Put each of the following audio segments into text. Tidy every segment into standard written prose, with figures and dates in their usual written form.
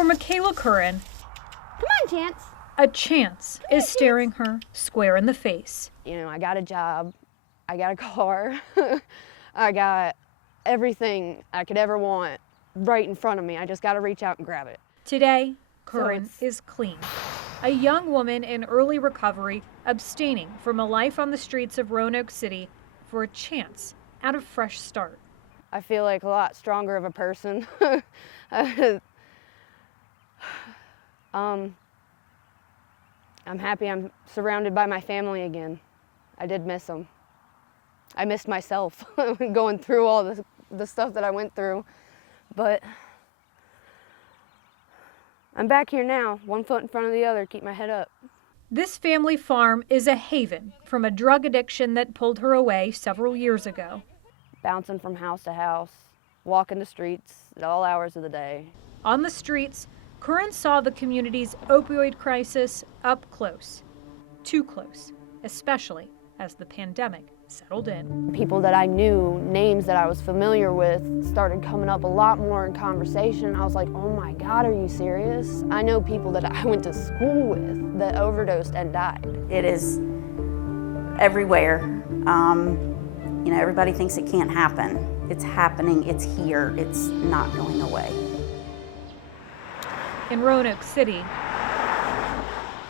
For Michaela Curran, come on, Chance. A chance is staring her square in the face. You know, I got a job, I got a car, I got everything I could ever want right in front of me. I just got to reach out and grab it. Today, Curran is clean. A young woman in early recovery, abstaining from a life on the streets of Roanoke City for a chance at a fresh start. I feel like a lot stronger of a person. I'm happy I'm surrounded by my family again. I did miss them. I missed myself going through all the stuff that I went through, but I'm back here now, one foot in front of the other, keep my head up. This family farm is a haven from a drug addiction that pulled her away several years ago. Bouncing from house to house, walking the streets at all hours of the day. On the streets, Curran saw the community's opioid crisis up close. Too close, especially as the pandemic settled in. People that I knew, names that I was familiar with, started coming up a lot more in conversation. I was like, oh my God, are you serious? I know people that I went to school with that overdosed and died. It is everywhere. You know, everybody thinks it can't happen. It's happening, it's here, it's not going away. In Roanoke City,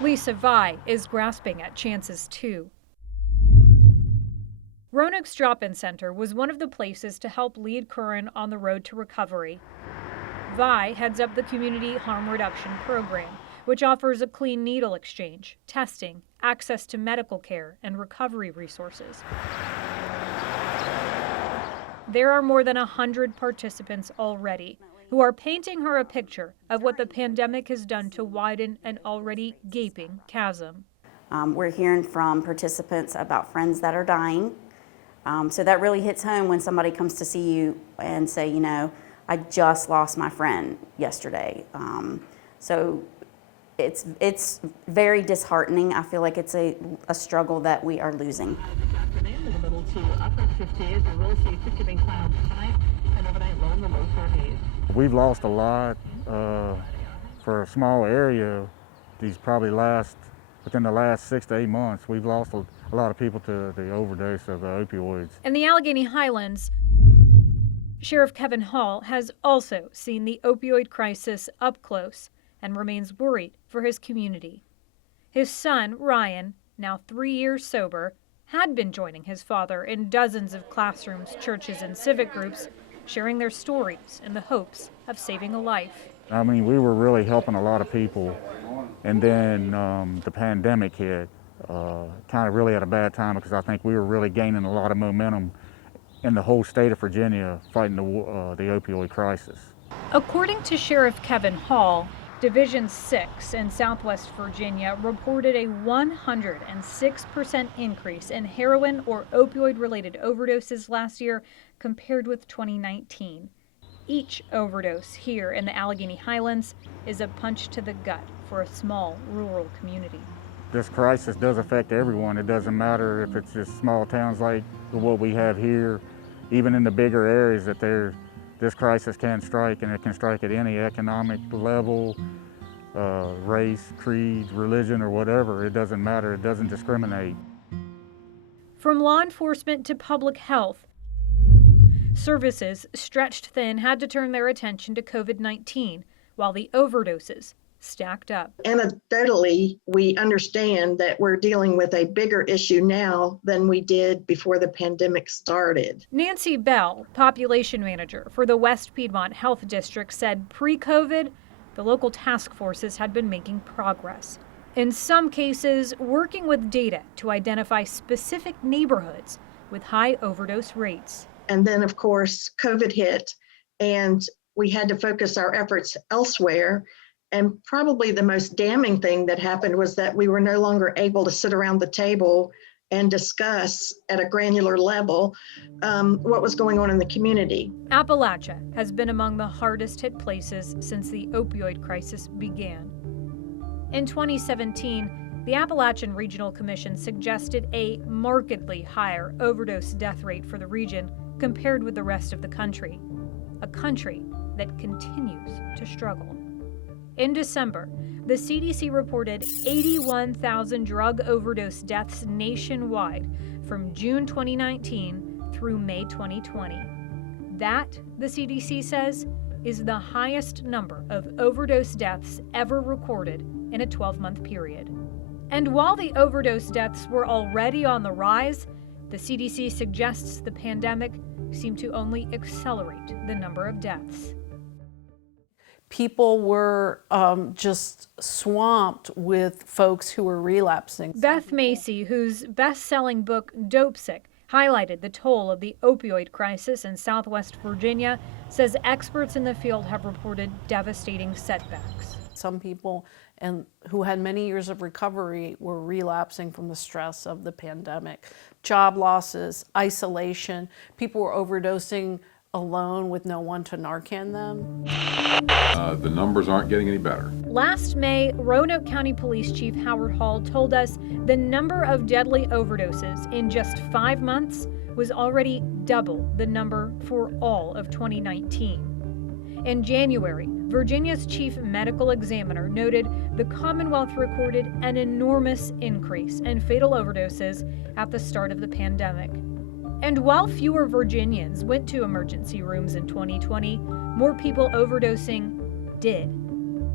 Lisa Vi is grasping at chances too. Roanoke's Drop-In Center was one of the places to help lead Curran on the road to recovery. Vi heads up the Community Harm Reduction Program, which offers a clean needle exchange, testing, access to medical care, and recovery resources. There are more than 100 participants already who are painting her a picture of what the pandemic has done to widen an already gaping chasm. We're hearing from participants about friends that are dying. So that really hits home when somebody comes to see you and say, you know, I just lost my friend yesterday. So it's very disheartening. I feel like it's a struggle that we are losing. We've lost a lot for a small area. Within the last 6 to 8 months, we've lost a lot of people to the overdose of opioids. In the Allegheny Highlands, Sheriff Kevin Hall has also seen the opioid crisis up close and remains worried for his community. His son, Ryan, now 3 years sober, had been joining his father in dozens of classrooms, churches, and civic groups, sharing their stories in the hopes of saving a life. I mean, we were really helping a lot of people, and then the pandemic hit, kind of really at a bad time, because I think we were really gaining a lot of momentum in the whole state of Virginia fighting the opioid crisis. According to Sheriff Kevin Hall, Division 6 in Southwest Virginia reported a 106% increase in heroin or opioid-related overdoses last year compared with 2019. Each overdose here in the Allegheny Highlands is a punch to the gut for a small rural community. This crisis does affect everyone. It doesn't matter if it's just small towns like what we have here, even in the bigger areas that this crisis can strike, and it can strike at any economic level, race, creed, religion, or whatever. It doesn't matter. It doesn't discriminate. From law enforcement to public health, services stretched thin had to turn their attention to COVID-19, while the overdoses stacked up. Anecdotally, we understand that we're dealing with a bigger issue now than we did before the pandemic started. Nancy Bell, population manager for the West Piedmont Health District, said pre-COVID, the local task forces had been making progress. In some cases, working with data to identify specific neighborhoods with high overdose rates. And then, of course, COVID hit, and we had to focus our efforts elsewhere. And probably the most damning thing that happened was that we were no longer able to sit around the table and discuss at a granular level what was going on in the community. Appalachia has been among the hardest hit places since the opioid crisis began. In 2017, the Appalachian Regional Commission suggested a markedly higher overdose death rate for the region compared with the rest of the country, a country that continues to struggle. In December, the CDC reported 81,000 drug overdose deaths nationwide from June 2019 through May 2020. That, the CDC says, is the highest number of overdose deaths ever recorded in a 12-month period. And while the overdose deaths were already on the rise, the CDC suggests the pandemic seemed to only accelerate the number of deaths. People were just swamped with folks who were relapsing. Beth Macy, whose best-selling book Dopesick highlighted the toll of the opioid crisis in Southwest Virginia, says experts in the field have reported devastating setbacks. Some people who had many years of recovery were relapsing from the stress of the pandemic. Job losses, isolation, people were overdosing alone with no one to Narcan them. The numbers aren't getting any better. Last May, Roanoke County Police Chief Howard Hall told us the number of deadly overdoses in just 5 months was already double the number for all of 2019. In January, Virginia's chief medical examiner noted the Commonwealth recorded an enormous increase in fatal overdoses at the start of the pandemic. And while fewer Virginians went to emergency rooms in 2020, more people overdosing did.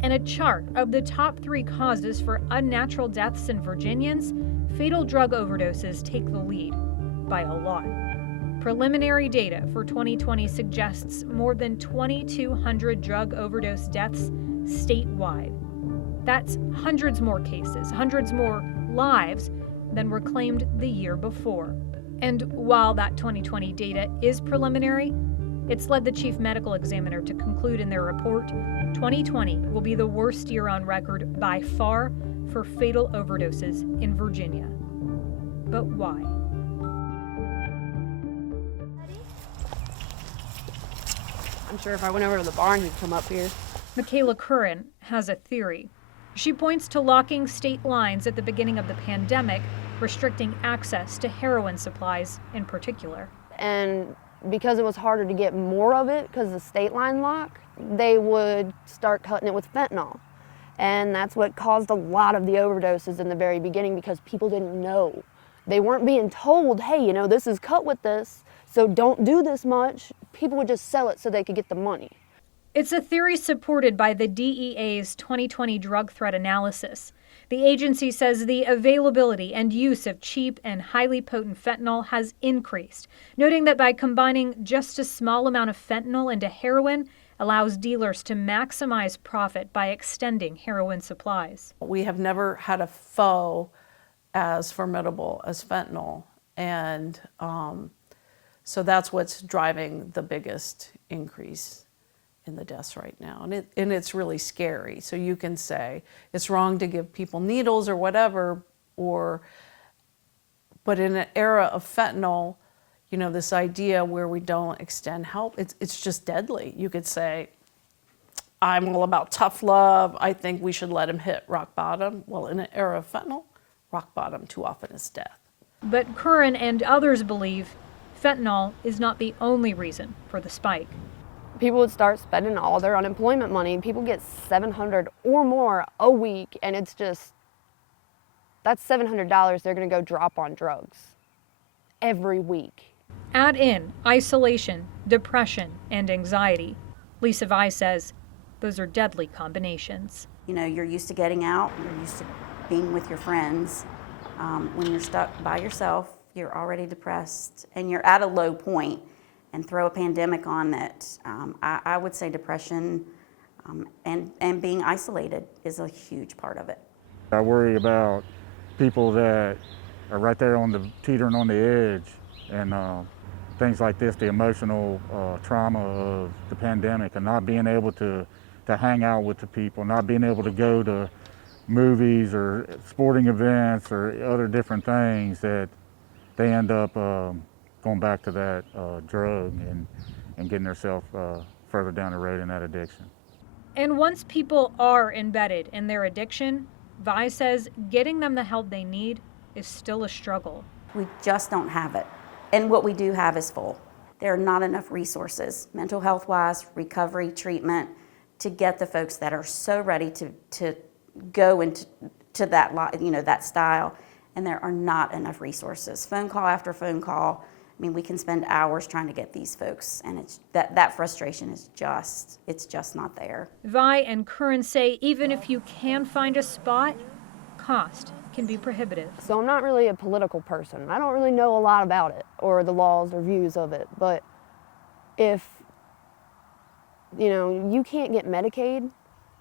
In a chart of the top 3 causes for unnatural deaths in Virginians, fatal drug overdoses take the lead by a lot. Preliminary data for 2020 suggests more than 2,200 drug overdose deaths statewide. That's hundreds more cases, hundreds more lives than were claimed the year before. And while that 2020 data is preliminary, it's led the chief medical examiner to conclude in their report 2020 will be the worst year on record by far for fatal overdoses in Virginia. But why? I'm sure if I went over to the barn, he'd come up here. Michaela Curran has a theory. She points to locking state lines at the beginning of the pandemic, restricting access to heroin supplies in particular. And because it was harder to get more of it because of the state line lock, they would start cutting it with fentanyl. And that's what caused a lot of the overdoses in the very beginning because people didn't know. They weren't being told, hey, you know, this is cut with this, so don't do this much. People would just sell it so they could get the money. It's a theory supported by the DEA's 2020 drug threat analysis. The agency says the availability and use of cheap and highly potent fentanyl has increased, noting that by combining just a small amount of fentanyl into heroin allows dealers to maximize profit by extending heroin supplies. We have never had a foe as formidable as fentanyl, and so that's what's driving the biggest increase in the deaths right now. And it's really scary. So you can say it's wrong to give people needles or whatever, but in an era of fentanyl, you know, this idea where we don't extend help, it's just deadly. You could say, I'm all about tough love. I think we should let him hit rock bottom. Well, in an era of fentanyl, rock bottom too often is death. But Curran and others believe fentanyl is not the only reason for the spike. People would start spending all their unemployment money. People get $700 or more a week, and it's just, that's $700 they're gonna go drop on drugs every week. Add in isolation, depression, and anxiety. Lisa Vi says those are deadly combinations. You know, you're used to getting out, you're used to being with your friends. When you're stuck by yourself, you're already depressed, and you're at a low point. And throw a pandemic on it, I would say depression and being isolated is a huge part of it. I worry about people that are right there on the teetering on the edge, and things like this, the emotional trauma of the pandemic, and not being able to hang out with the people, not being able to go to movies or sporting events or other different things, that they end up going back to that drug and getting themselves further down the road in that addiction. And once people are embedded in their addiction, Vi says getting them the help they need is still a struggle. We just don't have it. And what we do have is full. There are not enough resources, mental health wise, recovery, treatment. to get the folks that are so ready to go into that that style, and there are not enough resources. Phone call after phone call. I mean, we can spend hours trying to get these folks, and it's that frustration is just not there. Vi and Curran say even if you can find a spot, cost can be prohibitive. So I'm not really a political person. I don't really know a lot about it or the laws or views of it, but if you can't get Medicaid,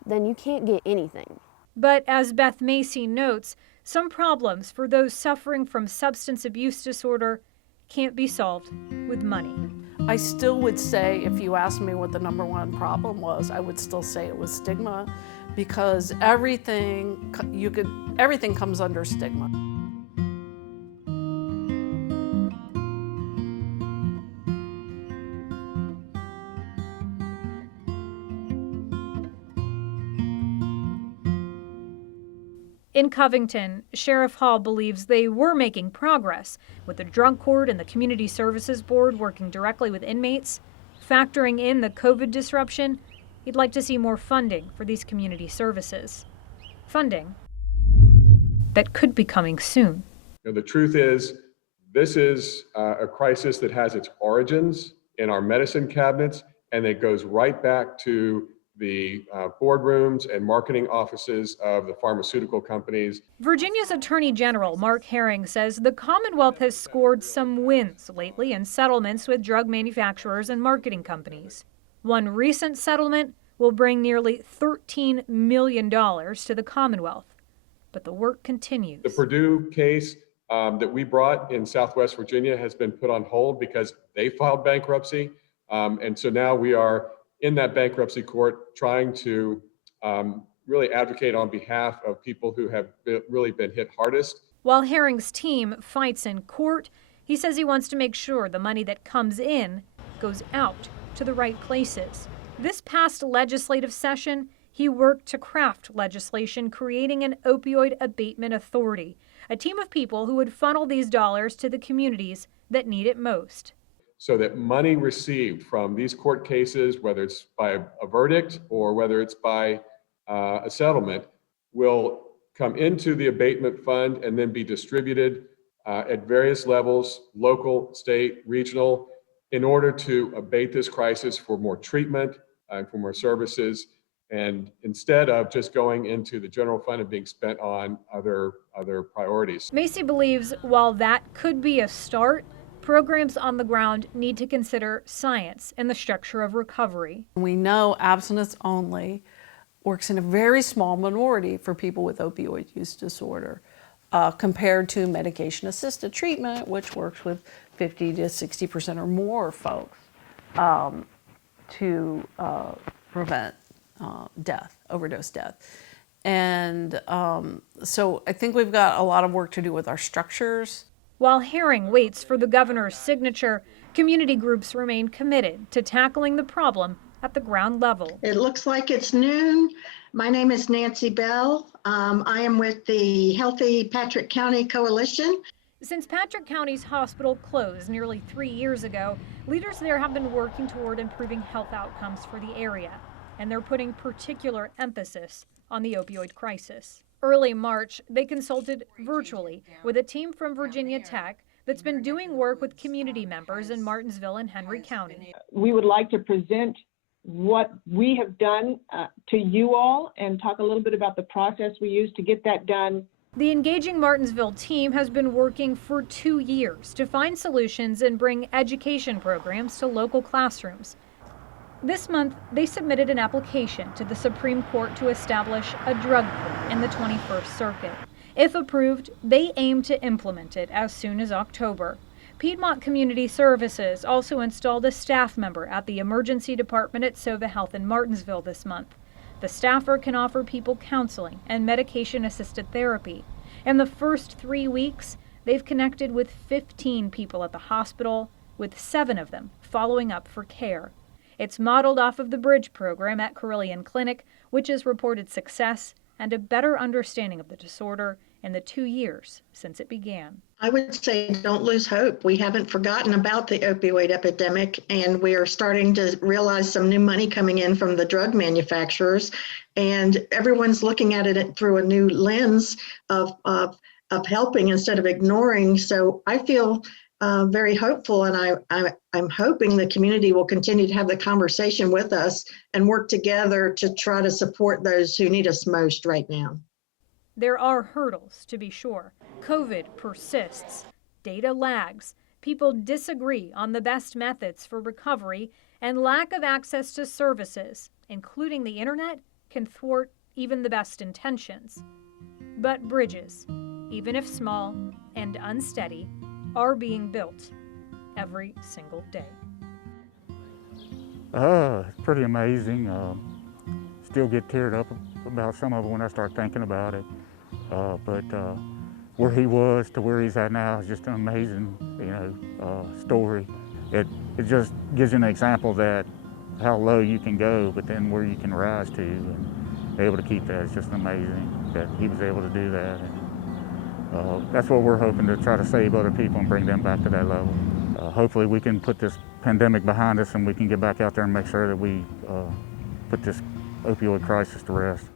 then you can't get anything. But as Beth Macy notes, some problems for those suffering from substance abuse disorder can't be solved with money. I still would say, if you asked me what the number one problem was, I would still say it was stigma, because everything comes under stigma. In Covington, Sheriff Hall believes they were making progress, with the drug court and the Community Services Board working directly with inmates. Factoring in the COVID disruption, he'd like to see more funding for these community services. Funding that could be coming soon. The truth is, this is a crisis that has its origins in our medicine cabinets, and it goes right back to the boardrooms and marketing offices of the pharmaceutical companies. Virginia's Attorney General Mark Herring says the Commonwealth has scored some wins lately in settlements with drug manufacturers and marketing companies. One recent settlement will bring nearly $13 million to the Commonwealth. But the work continues. The Purdue case that we brought in Southwest Virginia has been put on hold because they filed bankruptcy. And so now we are in that bankruptcy court trying to really advocate on behalf of people who have really been hit hardest. While Herring's team fights in court, he says he wants to make sure the money that comes in goes out to the right places. This past legislative session, he worked to craft legislation creating an opioid abatement authority, a team of people who would funnel these dollars to the communities that need it most. So that money received from these court cases, whether it's by a verdict or whether it's by a settlement, will come into the abatement fund and then be distributed at various levels, local, state, regional, in order to abate this crisis for more treatment and for more services, and instead of just going into the general fund and being spent on other priorities. Macy believes while that could be a start, programs on the ground need to consider science and the structure of recovery. We know abstinence only works in a very small minority for people with opioid use disorder, compared to medication-assisted treatment, which works with 50 to 60% or more folks to prevent death, overdose death. And so I think we've got a lot of work to do with our structures. While Herring waits for the governor's signature, community groups remain committed to tackling the problem at the ground level. It looks like it's noon. My name is Nancy Bell. I am with the Healthy Patrick County Coalition. Since Patrick County's hospital closed nearly 3 years ago, leaders there have been working toward improving health outcomes for the area, and they're putting particular emphasis on the opioid crisis. Early March, they consulted virtually with a team from Virginia Tech that's been doing work with community members in Martinsville and Henry County. We would like to present what we have done to you all and talk a little bit about the process we use to get that done. The Engaging Martinsville team has been working for 2 years to find solutions and bring education programs to local classrooms. This month, they submitted an application to the Supreme Court to establish a drug court in the 21st Circuit. If approved, they aim to implement it as soon as October. Piedmont Community Services also installed a staff member at the emergency department at Sova Health in Martinsville this month. The staffer can offer people counseling and medication-assisted therapy. In the first 3 weeks, they've connected with 15 people at the hospital, with 7 of them following up for care. It's modeled off of the Bridge program at Carilion Clinic, which has reported success and a better understanding of the disorder in the 2 years since it began. I would say don't lose hope. We haven't forgotten about the opioid epidemic, and we are starting to realize some new money coming in from the drug manufacturers, and everyone's looking at it through a new lens of helping instead of ignoring. So I feel very hopeful, and I'm hoping the community will continue to have the conversation with us and work together to try to support those who need us most right now. There are hurdles, to be sure. COVID persists, data lags, people disagree on the best methods for recovery, and lack of access to services, including the internet, can thwart even the best intentions. But bridges, even if small and unsteady, are being built every single day. It's pretty amazing. Still get teared up about some of it when I start thinking about it. But where he was to where he's at now is just an amazing, story. It just gives you an example that how low you can go, but then where you can rise to, and able to keep that. It's just amazing that he was able to do that. And that's what we're hoping to try to save other people and bring them back to that level. Hopefully we can put this pandemic behind us and we can get back out there and make sure that we put this opioid crisis to rest.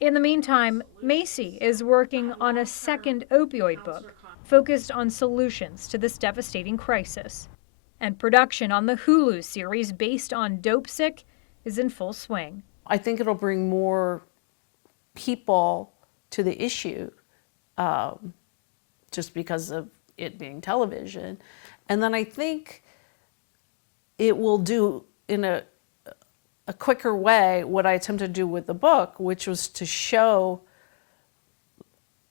In the meantime, Macy is working on a second opioid book focused on solutions to this devastating crisis. And production on the Hulu series based on Dope Sick is in full swing. I think it'll bring more people to the issue just because of it being television. And then I think it will do in a quicker way what I attempted to do with the book, which was to show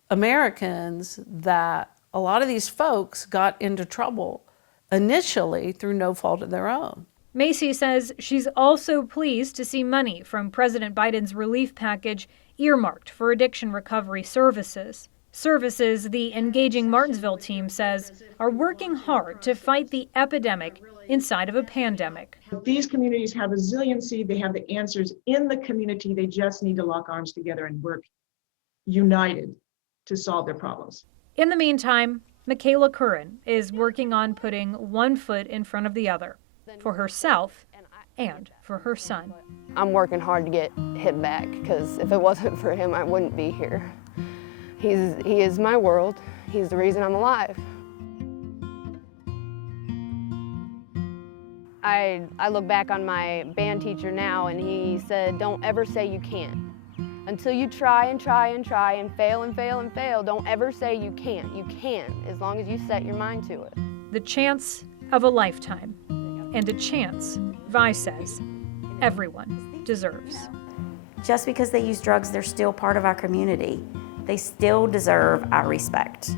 Americans that a lot of these folks got into trouble initially through no fault of their own. Macy says she's also pleased to see money from President Biden's relief package earmarked for addiction recovery services. Services the Engaging Martinsville team says are working hard to fight the epidemic inside of a pandemic. These communities have resiliency, they have the answers in the community, they just need to lock arms together and work united to solve their problems. In the meantime, Michaela Curran is working on putting one foot in front of the other for herself and for her son. I'm working hard to get him back, because if it wasn't for him, I wouldn't be here. He is my world. He's the reason I'm alive. I look back on my band teacher now, and he said, don't ever say you can't. Until you try and try and try and fail and fail and fail, don't ever say you can't. You can, as long as you set your mind to it. The chance of a lifetime, and a chance, Vi says, everyone deserves. Just because they use drugs, they're still part of our community. They still deserve our respect.